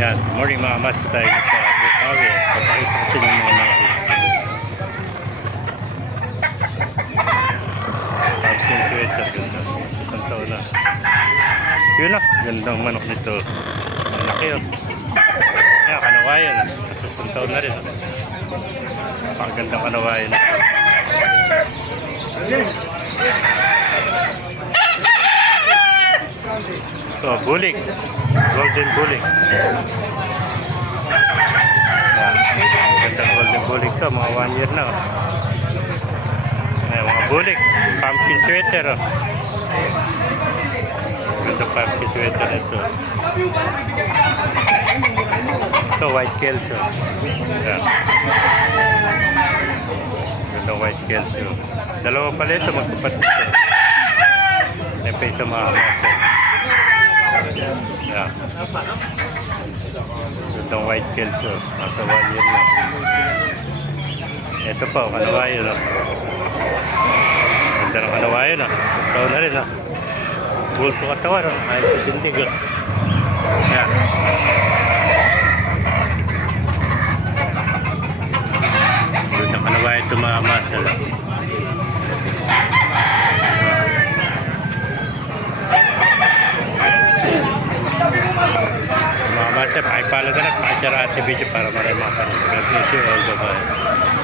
Yan, morning mga mas tayo sa Bukawi. Papakita ko sa inyo mga makikita. Pumpkin sweater, ganda. Isang taon na. Yun na, gandang manok nito. Ang laki yun. Yan, kanawayan na. Isang taon na rin. Napakagandang kanawayan na. Ito, bulik. Golden bulik. Yan, gandang golden bulik to. Mga 1 year na. Ayan, mga bulik. Pumpkin sweater. Oh. Gandang pumpkin sweater ito. Ito, white kelso. Ayan. Gandang white kelso. Dalawa pala ito, magkapatid ito. May pa isa mga hamasa. Ayan. Gandang white kelso. Nasa 1 year na. Ito pa, kanawayo no. Ganda ng kanawayo no. Ito na rin no. Bulto katawan no. Ayun sa tindig no. Ayan. Ganda ng kanawayo ito mga muscle no. Mga muscle, pakipala ka na. Pakishare ate video para marami mga panood. God bless you all. Bye-bye.